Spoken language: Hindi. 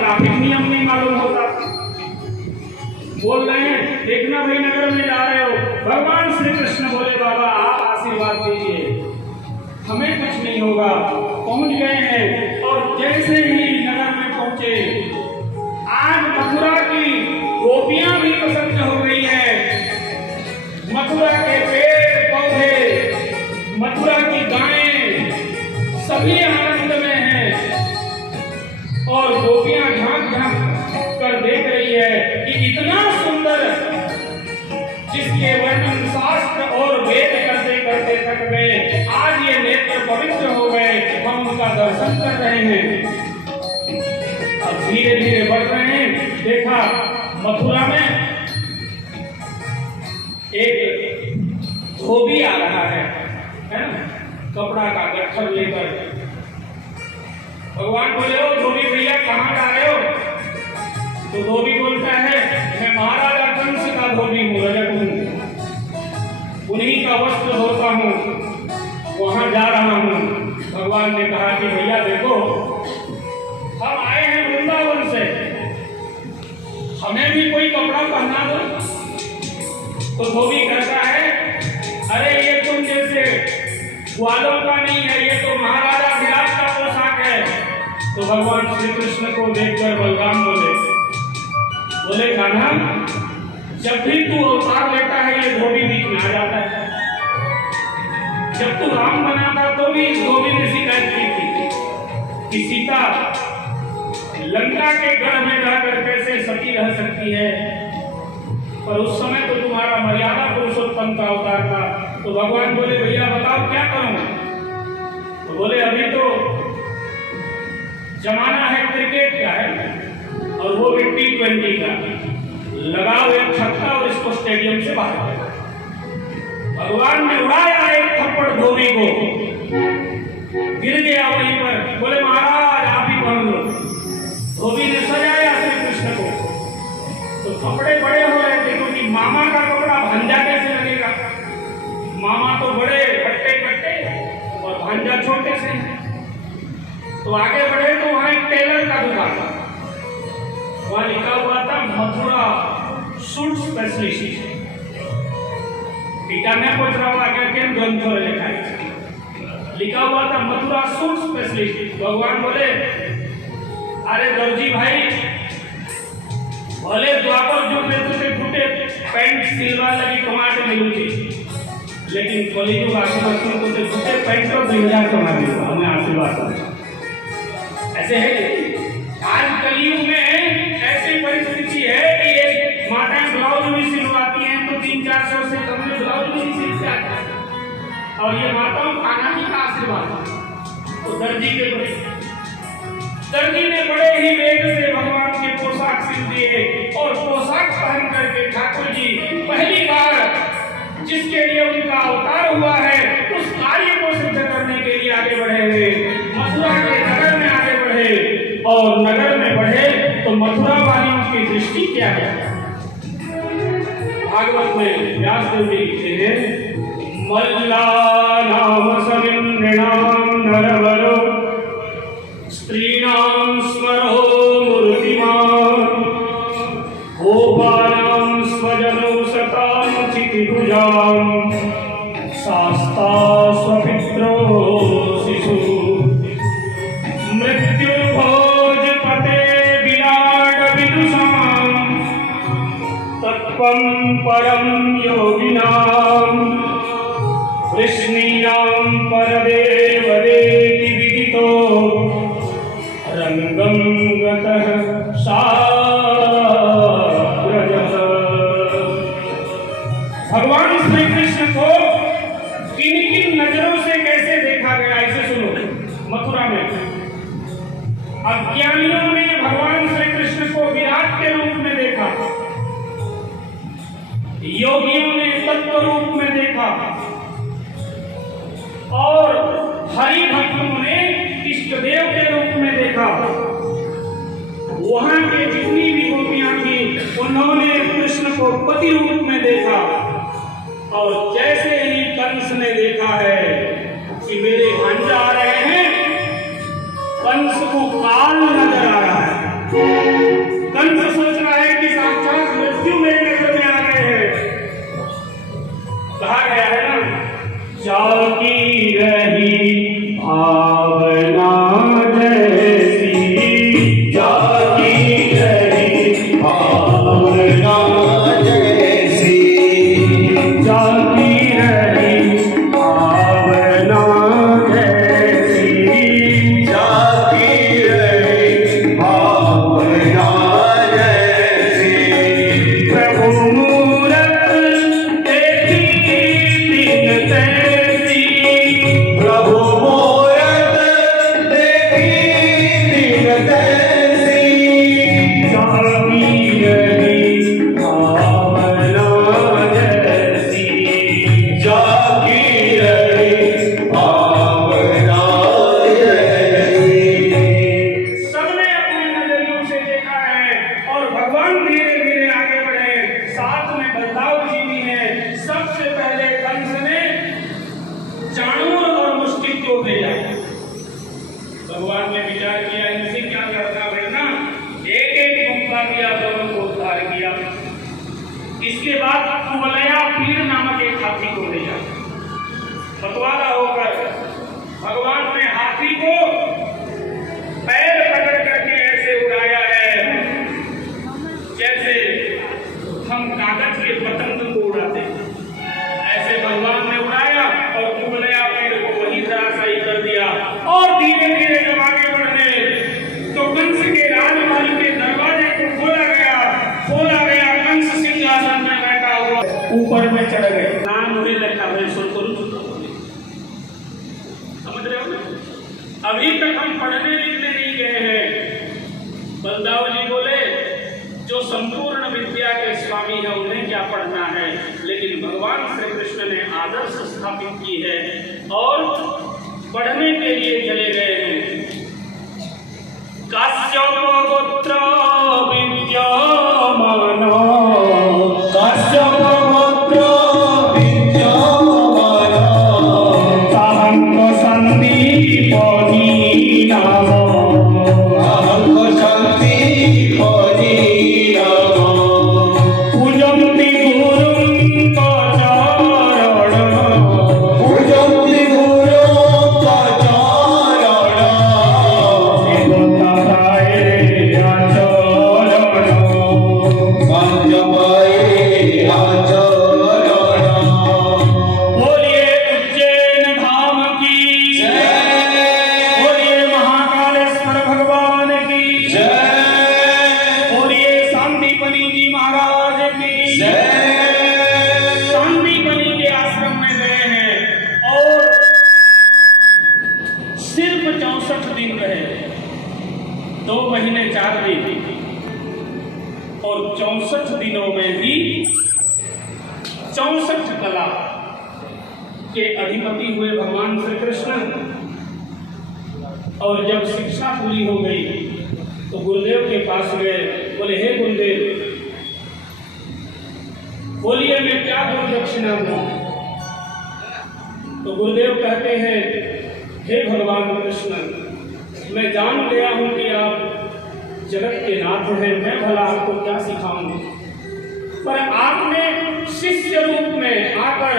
ट्रैफिक नियम नहीं मालूम होता। बोल रहे हैं देखना भाई नगर में जा रहे हो, भगवान श्री कृष्ण बोले बाबा आप आशीर्वाद दीजिए, हमें कुछ नहीं होगा। पहुंच गए हैं और जैसे ही नगर में पहुंचे, आज मथुरा की गोपियां भी प्रसन्न हो गई है। मथुरा के पेड़ पौधे, मथुरा की गायें सभी आनंद में हैं और गोपियां झांक झांक कर देख रही है कि इतना सुंदर जिसके वर्णन शास्त्र और वेद करते करते थक गए, आज ये नेत्र पवित्र हो गए, हम उनका दर्शन कर रहे हैं। अब धीरे धीरे बढ़ रहे हैं। देखा मथुरा में एक धोबी आ रहा है ना, कपड़ा का गट्ठर लेकर। भगवान बोले ओ धोबी भैया कहाँ जा रहे हो? तो धोबी बोलता है मैं महाराजा कंस का धोबी हूँ, रजक हूँ, उन्हीं का वस्त्र धोता हूँ, वहां जा रहा हूँ। भगवान ने कहा कि भैया देखो हम आए हैं वृंदावन से, हमें भी कोई कपड़ा पहना दो। तो धोबी कहता है अरे ये तुम जैसे ग्वालों का नहीं है, ये तो महाराजा विराट का पोशाक है। तो भगवान श्री कृष्ण को देखकर बलराम बोले कान्हा जब भी तू अवतार लेता है ये धोबी बीच में आ जाता है। जब तू राम बना था तो भी इस धोबी ने शिकायत की थी कि सीता लंका के गढ़ में जाकर कैसे सती रह सकती है, पर उस समय तो तुम्हारा मर्यादा पुरुषोत्तम का अवतार था। तो भगवान बोले भैया बताओ क्या करूं? तो बोले अभी तो जमाना है क्रिकेट का है और वो भी T20 का, लगाओ एक छक्का और इसको स्टेडियम से बाहर कर। भगवान ने उड़ाया एक थप्पड़ धोबी को, गिर गया वहीं पर। बोले महाराज आप ही पढ़ लो। धोबी ने सजाया श्री कृष्ण को, तो कपड़े बड़े हो रहे थे क्योंकि मामा का कपड़ा भांजा कैसे लगेगा? मामा तो बड़े हट्टे कट्टे और भांजा छोटे से। तो आगे बढ़े तो वहां एक टेलर का दुकान था, वहां लिखा हुआ था मथुरा सूट स्पेशलिस्ट। टीका मैं पूछ रहा हूँ आगे किन ग्रंथों में लिखा है, लिखा हुआ था मथुरा सूट स्पेशलिस्ट। भगवान बोले अरे दर्जी भाई भले द्वापर युग में तुझे फुटे पैंट सिलवा लगी कमाटे मिलूगी, लेकिन कलियुग आशीर्वाद को तुझे फुटे पैंट और 2000 कमा मिलूगा। हमें आशीर्वाद ऐसे है। आज कलियुग में ऐसी परिस्थिति है कि ये माताएं ब्लाउज भी सिलवाती हैं तो 300-400 से कम में ब्लाउज भी नहीं सिलते और ये माताओं खाना ही का आशीर्वाद। तो दर्जी ने बड़े ही वेग से भगवान के पोशाक सिल दिए और पोशाक पहन करके ठाकुर जी पहली बार जिसके लिए उनका अवतार हुआ है उस कार्य को सिद्ध करने के लिए आगे बढ़े हुए मथुरा के नगर में आगे बढ़े। और नगर में बढ़े तो मथुरा वालियों की दृष्टि क्या है? भागवत में व्यास देव जी लिखते हैं मल्ला नाम समिन्द्रिणाम नरवरो स्त्रीणां स्मरो मूर्तिमान् गोपानां स्वजनो सतां चितिभुजां शास्ता स्वपित्रो शिशु मृत्युर्भोज पते विराट विदुषां तत्त्वं परं योगिनां वृष्णीनां परदेवदेति विदितो रंगं गतः साग्रजः। भगवान श्री कृष्ण को किन किन नजरों से कैसे देखा गया इसे सुनो। मथुरा में अज्ञानियों ने भगवान श्री कृष्ण को विराट के रूप में देखा, योगियों ने तत्व रूप में देखा और हरि भक्तों ने इष्ट देव के रूप में देखा। वहां के जितनी भी गोपियां थी उन्होंने कृष्ण को पति रूप में देखा। और जैसे ही कंस ने देखा है कि मेरे भांजा आ रहे हैं, कंस को काल नजर आ रहा है। हाथी को ले जाए। मतवाला होकर भगवान ने हाथी को पैर पकड़ करके ऐसे उड़ाया है जैसे हम कागज के पतंग को उड़ाते हैं। ऐसे भगवान ने उड़ाया और कुबलया पेड़ को वही धराशायी कर दिया। और धीरे धीरे जब आगे बढ़े तो कंस के राजमहल के दरवाजे को खोला गया। कंस सिंहासन में बैठा हुआ ऊपर में चढ़ गए। नाम मुझे लिखा है, सुन समझ रहे हो? अभी तक हम पढ़ने लिखने नहीं गए हैं। बलदाऊ जी बोले जो संपूर्ण विद्या के स्वामी है उन्हें क्या पढ़ना है, लेकिन भगवान श्री कृष्ण ने आदर्श स्थापित की है और पढ़ने के लिए चले गए हैं। काश्यप गोत्र विद्यमानो, काश्यप गोत्र विद्यमानो, साहंग संदीपनी नामो, साहंग संदीपनी नामो, पूजन्ति गुरुं कचारण, पूजन्ति गुरुं कचारण, शिवताय आचरण, पंचमय आचरण। बोलिए उज्जैन धाम की जय, बोलिए महाकालेश्वर भगवान की जय, बोलिए सांदीपनी जी महाराज की जय। सांदीपनी के आश्रम में गए हैं और सिर्फ 64 दिन रहे, 2 महीने 4 दिन, और 64 दिनों में ही 64 कला के अधिपति हुए भगवान श्री कृष्ण। और जब शिक्षा पूरी हो गई तो गुरुदेव के पास गए, बोले हे गुरुदेव, बोलिए मैं क्या गुरु दक्षिणा दूं? तो गुरुदेव कहते हैं हे भगवान कृष्ण, मैं जान गया हूं कि आप जगत के नाथ हैं, मैं भला आपको क्या सिखाऊं, पर आपने शिष्य रूप में आकर